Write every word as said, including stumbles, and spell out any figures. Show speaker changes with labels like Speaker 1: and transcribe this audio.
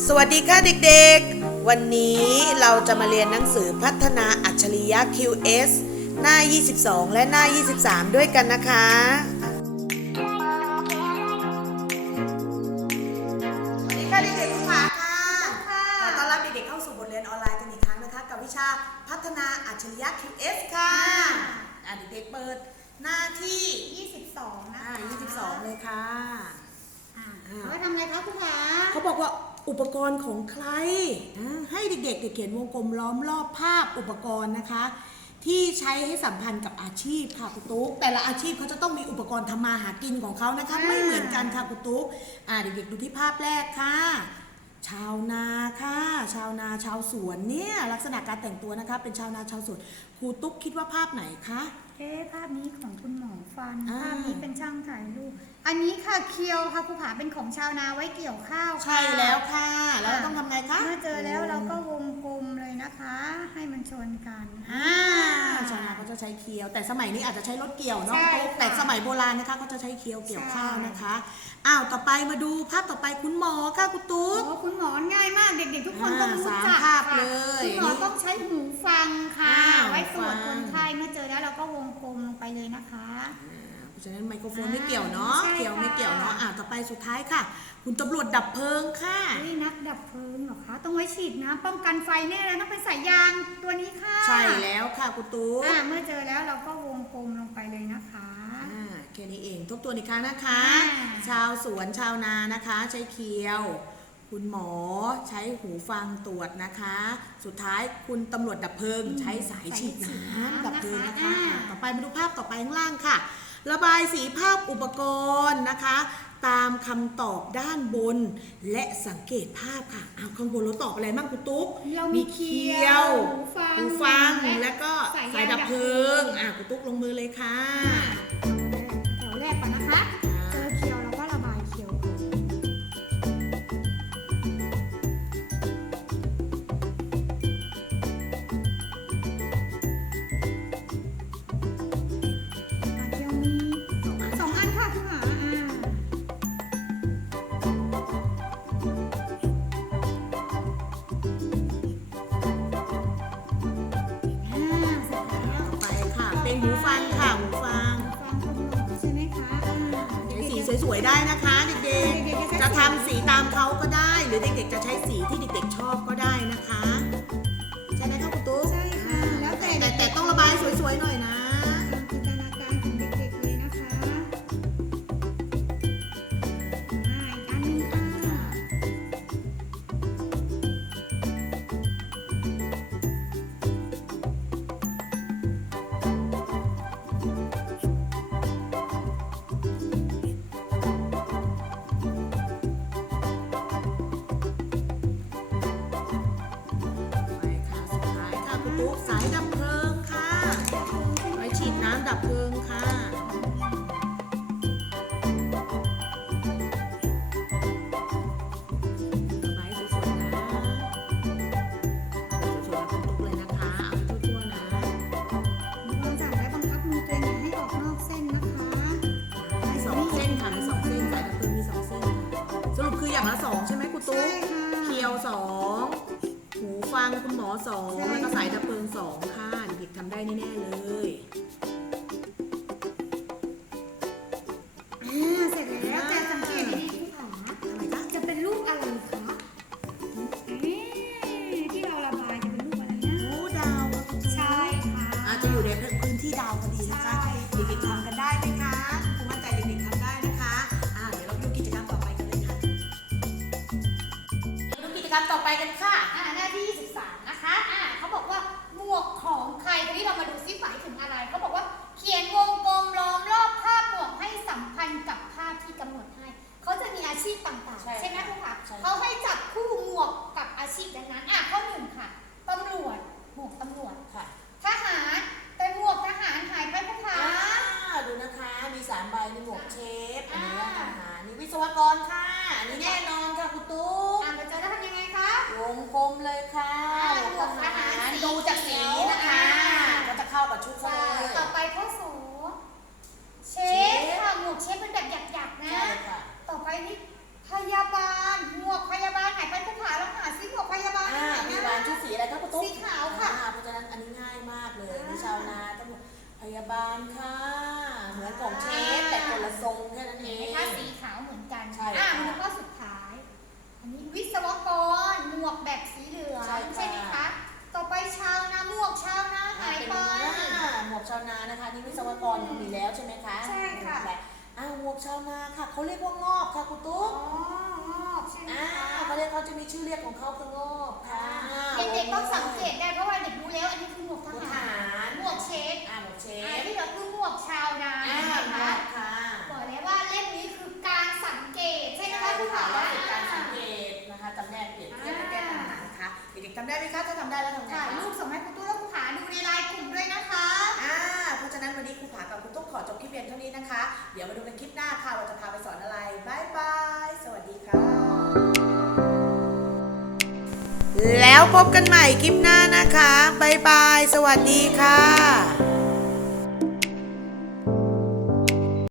Speaker 1: สวัสดีค่ะเด็กๆ วันนี้เราจะมาเรียนหนังสือพัฒนาอัจฉริยะ คิว เอส หน้า ยี่สิบสอง และหน้า ยี่สิบสาม ด้วยกันนะคะ สวัสดีค่ะเด็กๆทุกท่านค่ะขอต้อนรับเด็กๆเข้าสู่บทเรียนออนไลน์กันอีกครั้งนะคะกับวิชาพัฒนาอัจฉริยะ คิว เอส ค่ะเด็กๆเปิดหน้าที่
Speaker 2: ยี่สิบสองนะคะ
Speaker 1: ยี่สิบสองเลยค่ะ
Speaker 2: เขาทำอะไรคะคุณขา
Speaker 1: เขาบอกว่าอุปกรณ์ของใครให้เด็กๆเขียนวงกลมล้อมรอบภาพอุปกรณ์นะคะที่ใช้ให้สัมพันธ์กับอาชีพค่ะคุณตุ๊กแต่ละอาชีพเขาจะต้องมีอุปกรณ์ทำมาหากินของเขานะคะไม่เหมือนกันค่ะคุณตุ๊กเด็กๆดูที่ภาพแรกค่ะชาวนาค่ะชาวนาชาวสวนเนี่ยลักษณะการแต่งตัวนะคะเป็นชาวนาชาวสวนครูตุ๊กคิดว่าภาพไหนคะ
Speaker 2: เอ๊ภาพนี้ของคุณหมอฟันภาพนี้เป็นช่างถ่ายรูปอันนี้ค่ะเคียวค่ะครูผาเป็นของชาวนาไว้เกี่ยวข้าว
Speaker 1: ใช่แล้วค่ะแล้วต้องทำไงคะ
Speaker 2: เมื่อเจอแล้วเราก็วงกลมเลยนะคะให้มันชนกัน
Speaker 1: ชาวนาเขาจะใช้เคียวแต่สมัยนี้อาจจะใช้รถเกี่ยวเนาะแต่สมัยโบราณนะคะเขาจะใช้เคียวเกี่ยวข้าวนะคะอ้าวต่อไปมาดูภาพต่อไปคุณหมอค่ะคุณตุ๊ก
Speaker 2: คุณหมอง่ายมากเด็กๆทุกคนต้องรู้จัก
Speaker 1: ภาพเลย
Speaker 2: คุณหมอต้องใช้หูฟังค่ะไว้ตรวจคนไข้เมื่อเจอแล้วเราก็วงกลมลงไปเลยนะคะ
Speaker 1: เพราะฉะนั้นไมโครโฟนไม่เกี่ยวเนาะเกี่ยวไม่เกี่ยวเนาะอ่าต่อไปสุดท้ายค่ะคุณตำรวจดับเพลิงค่ะ
Speaker 2: นี่นักดับเพลิงเหรอคะต้องไว้ฉีดน้ำป้องกันไฟแน่เลยต้องเป็นสายยางตัวนี้ค่ะ
Speaker 1: ใช่แล้วค่ะคุณตุ๊ก
Speaker 2: อ่าเมื่อเจอแล้วเราก็วงกลมลงไปเลยนะคะ
Speaker 1: อ่าแค่นี้เองทบทวนอีกครั้งนะคะชาวสวนชาวนานะคะใช้เคียวคุณหมอใช้หูฟังตรวจนะคะสุดท้ายคุณตำรวจดับเพลิงใช้สายฉีดน้ำดับเพลิงนะคะต่อไปมาดูภาพต่อไปข้างล่างค่ะระบายสีภาพอุปกรณ์นะคะตามคำตอบด้านบนและสังเกตภาพค่ะเอาข้างบนเราตอบอะไรบ้างคุณตุ๊ก
Speaker 2: มีเคียว
Speaker 1: หูฟังและก็สายดับเพลิงอ่ะคุณตุ๊กลงมือเลยค่ะ
Speaker 2: แถวแรกก่อนนะคะเจอเคียวแล้วก็ระบายเคียว
Speaker 1: หูฟังค่ะหูฟัง
Speaker 2: ใช่ไหมคะ
Speaker 1: สีสวยๆได้นะคะเด็กๆจะทำสีตามเขาก็ได้หรือเด็กๆจะใช้สีที่เด็กๆชอบก็ได้นะคะใช่ไหมคะคุณตุ๊ก
Speaker 2: ใช่ค่ะแล้วแต่
Speaker 1: แต่แต่ต้องระบายสวยๆหน่อยนะ
Speaker 2: จินตนาการของเด็กๆเลยนะคะอ่าอีกอันนึงค่ะ
Speaker 1: สายดับเพลิงค่ะไว้ฉีดน้ำดับเพลิงค่ะระบายสวยๆนะสวยๆเป็นตุ๊กเลยนะคะเอาไปทั่วๆนะ
Speaker 2: บางจากได้บังคับมือตัวเองให้ออกนอกเส้นนะคะ
Speaker 1: มีสองเส้นค่ะมีสองเส้นสายดับเพลิงมีสองเส้นสรุปคืออย่างละสองใช่ไหมคุณตุ๊กเคียวสองหูฟังคุณหมอสองแล้วก็สายดับเพลิงสองค่ะเด็กๆทำได้แน่ๆเลย
Speaker 2: อ่าเสร็จแล้วแต่สังเกตดีๆคุณขาอะไรคะจะเป็นรูปอะไรคะที่เราระบายจะเป็นรูปอะไรนะ
Speaker 1: โอ้ดาว
Speaker 2: ใช่ค่ะ
Speaker 1: อาจจะอยู่ในพื้นที่ดาวพอดีนะคะเด็กๆทำกันได้ไหมคะคุณมั่นใจเด็กๆทำได้นะคะอ่าเดี๋ยวเราดูกิจกรรมต่อไปกันเลยค่ะดูกิจกรรมต่อไปกันค่ะ
Speaker 2: หน้าที่ยี่สิบสามนะคะอ่าเขาบอกว่าหมวกของใครทีนี้เรามาดูซิหมายถึงอะไรเขาบอกว่าเขียนวงกลมล้อมรอบภาพหมวกให้สัมพันธ์กับภาพที่กำหนดให้เขาจะมีอาชีพต่างๆใช่ไหมคุณคะเขาให้จับคู่หมวกกับอาชีพดังนั้นอ่ะข้อหนึ่งค่ะตำรวจหมวกตำรวจ
Speaker 1: ค่ะ
Speaker 2: ทหารเป็นหมวกทหารหายไปคุณคะ
Speaker 1: ดูนะคะมีสามใบในหมวกเชฟอันนี้ทหารนี่วิศวกรค่ะอันนี้แน่นอนค่ะคุณตุ๊ก
Speaker 2: อ่านไปเจอแล้วทำยังไงคะ
Speaker 1: วงกลมเลยค่ะ
Speaker 2: หมวกทหาร
Speaker 1: ดูจากสีนะคะก็จะเข้ากับชุดเลย
Speaker 2: ต่อไปข้อสองเชฟค่ะหมวกเชฟเป็นแบบหยักๆนะต่อไปนี่พยาบาลหมวกพยาบาลหายไปคุณขา
Speaker 1: ยาบาลค่ะเหมือนของเชฟแต่คนละทรงแค่นั้นเอ
Speaker 2: เห็น
Speaker 1: ง
Speaker 2: ไหมคะสีขาวเหมือนกัน
Speaker 1: ใช่
Speaker 2: อ่ะ
Speaker 1: ค่ะ
Speaker 2: แล้วก็สุดท้าย อันนี้วิศวกรหมวกแบบสีเหลือง
Speaker 1: ใช่ค่ะ
Speaker 2: ใช่ไหมคะ ต่อไปชาวนาหมวกชาวนาหายไป
Speaker 1: เป็นหมวกชาวนานะคะนี่วิศวกรมีแล้วใช่ไหมคะ
Speaker 2: ใช่ค่ะ
Speaker 1: และอ่าหมวกชาวนาค่ะเขาเรียกว่างอบค่ะคุณตุ๊
Speaker 2: อ๋
Speaker 1: ก
Speaker 2: องอกใช่ไหม
Speaker 1: อ่า
Speaker 2: คะ
Speaker 1: เขาเรียกเขาจะมีชื่อเรียกของเขาคืองอบค่ะ
Speaker 2: เด็กๆต้องสังเกตได้เพราะว่าเด็กรู้แล้วอันนี้คือหมวกท
Speaker 1: หมวกท
Speaker 2: หาร
Speaker 1: หาร
Speaker 2: หมวกเชฟ
Speaker 1: อ่าหมวกเช
Speaker 2: อ่า
Speaker 1: ฟ
Speaker 2: ที่เหลือคือหมวกชาวนา
Speaker 1: อ่า
Speaker 2: เห็น
Speaker 1: ห
Speaker 2: ไห
Speaker 1: ม
Speaker 2: ม
Speaker 1: วกค่ะ
Speaker 2: บอกแล้วว่าเล่มนี้คือการสังเกตใช่ไหมคะคุณ
Speaker 1: ค่ะ
Speaker 2: ขา
Speaker 1: ว่าเป็นการสังเกตนะคะจำแนกเปรียบเทียบและแก้ปัญหานะคะเด็กๆทำได้ไหมคะถ้าทำได้แล้วทำไง
Speaker 2: ค่ะ
Speaker 1: คะ
Speaker 2: รูปส่งให้คุณตู้แล้วคุณขาดูในไลน์กลุ่มด้วยนะคะ
Speaker 1: อ่าเพราะฉะนั้นวันนี้ครูผากับคุณตุ๊กขอจบคลิปเพียงเท่านี้นะคะ เดี๋ยวมาดูกันคลิปหน้าค่ะเราจะพาไปสอนอะไรบายบายสวัสดีค่ะ แล้วพบกันใหม่คลิปหน้านะคะบายบายสวัสดีค่ะ